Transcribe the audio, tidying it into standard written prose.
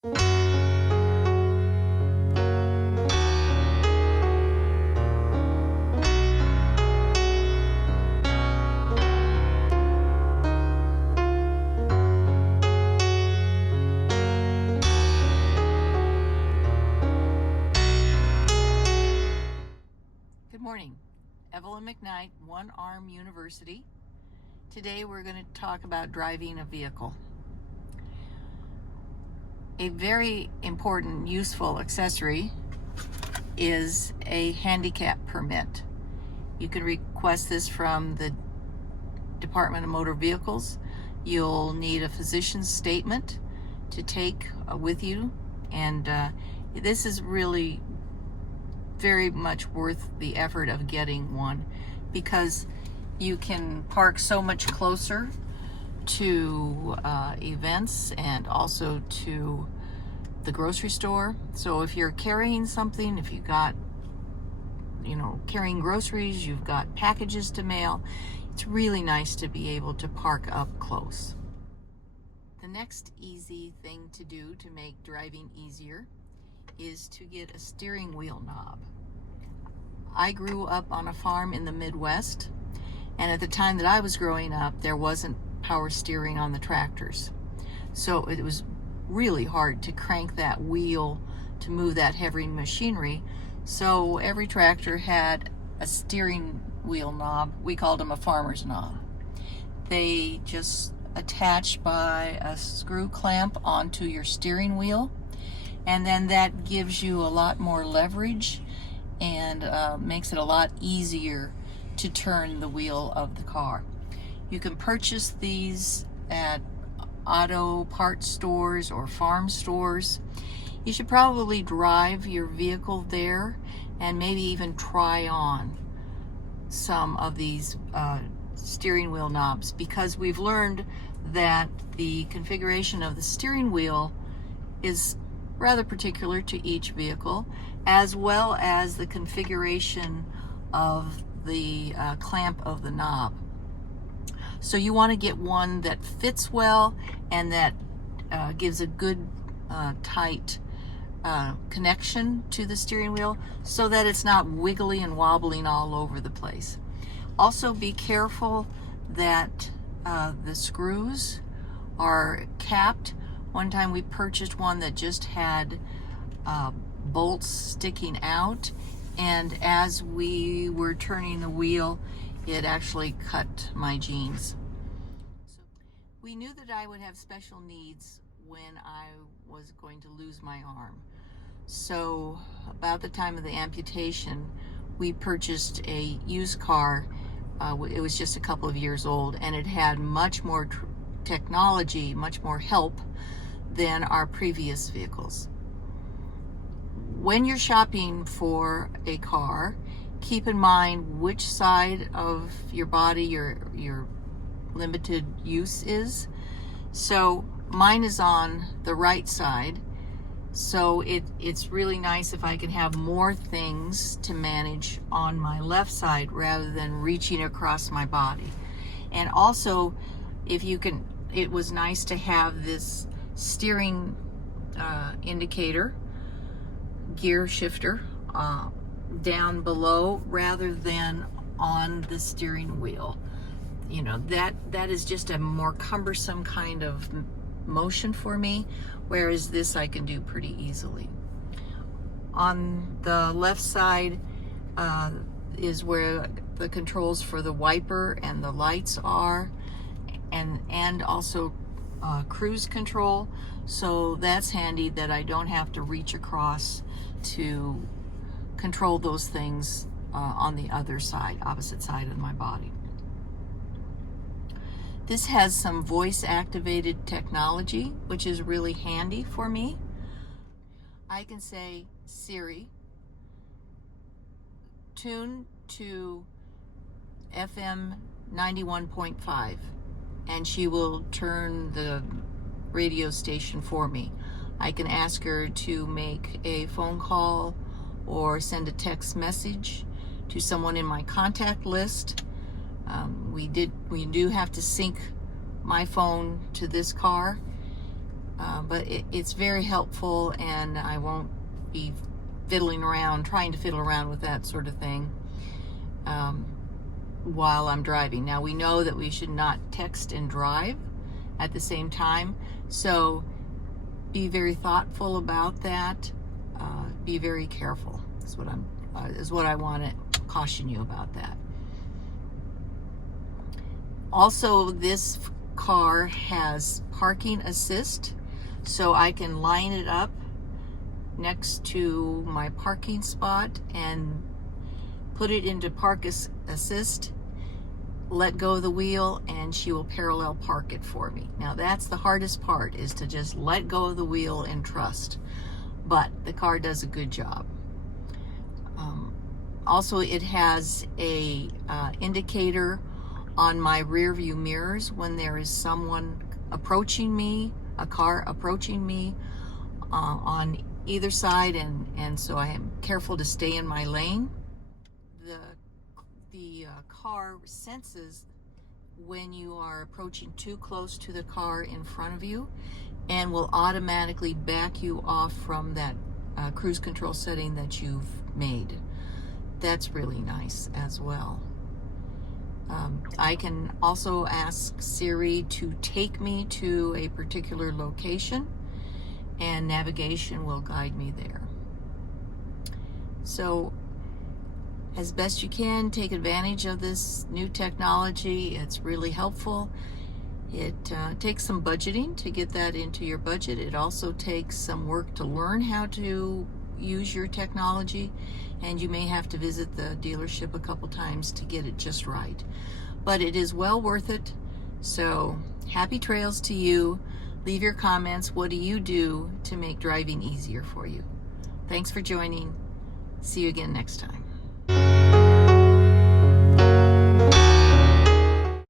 Good morning. Evelyn McKnight, One Arm University. Today we're going to talk about driving a vehicle. A very important, useful accessory is a handicap permit. You can request this from the Department of Motor Vehicles. You'll need a physician's statement to take with you, and this is really very much worth the effort of getting one, because you can park so much closer to events and also to the grocery store. So if you're carrying something, if you got, carrying groceries, you've got packages to mail, it's really nice to be able to park up close. The next easy thing to do to make driving easier is to get a steering wheel knob. I grew up on a farm in the Midwest, and at the time that I was growing up, there wasn't power steering on the tractors. So it was really hard to crank that wheel to move that heavy machinery. So every tractor had a steering wheel knob. We called them a farmer's knob. They just attach by a screw clamp onto your steering wheel, and then that gives you a lot more leverage and makes it a lot easier to turn the wheel of the car. You can purchase these at auto parts stores or farm stores. You should probably drive your vehicle there and maybe even try on some of these steering wheel knobs, because we've learned that the configuration of the steering wheel is rather particular to each vehicle, as well as the configuration of the clamp of the knob. So you want to get one that fits well and that gives a good tight connection to the steering wheel, so that it's not wiggly and wobbling all over the place. Also be careful that the screws are capped. One time we purchased one that just had bolts sticking out, and as we were turning the wheel, it actually cut my jeans. So we knew that I would have special needs when I was going to lose my arm. So about the time of the amputation, we purchased a used car. It was just a couple of years old, and it had much more technology, much more help than our previous vehicles. When you're shopping for a car, keep in mind which side of your body your limited use is. So mine is on the right side, so it's really nice if I can have more things to manage on my left side rather than reaching across my body. And also, if you can, it was nice to have this steering indicator, gear shifter, down below rather than on the steering wheel. That is just a more cumbersome kind of motion for me, whereas this I can do pretty easily. On the left side is where the controls for the wiper and the lights are, and also cruise control. So that's handy that I don't have to reach across to control those things on the other side, opposite side of my body. This has some voice activated technology, which is really handy for me. I can say, Siri, tune to FM 91.5, and she will turn the radio station for me. I can ask her to make a phone call or send a text message to someone in my contact list. We do have to sync my phone to this car, but it's very helpful, and I won't be trying to fiddle around with that sort of thing while I'm driving. Now, we know that we should not text and drive at the same time, so be very thoughtful about that. Be very careful is what I want to caution you about that. Also, this car has parking assist, so I can line it up next to my parking spot and put it into park assist, let go of the wheel, and she will parallel park it for me. Now, that's the hardest part, is to just let go of the wheel and trust, but the car does a good job. Also, it has a indicator on my rear view mirrors when there is someone approaching me, a car approaching me on either side, and so I am careful to stay in my lane. The car senses when you are approaching too close to the car in front of you and will automatically back you off from that cruise control setting that you've made. That's really nice as well. I can also ask Siri to take me to a particular location, and navigation will guide me there. So, as best you can, take advantage of this new technology. It's really helpful. It takes some budgeting to get that into your budget. It also takes some work to learn how to use your technology, and you may have to visit the dealership a couple times to get it just right. But it is well worth it. So, happy trails to you. Leave your comments. What do you do to make driving easier for you? Thanks for joining. See you again next time.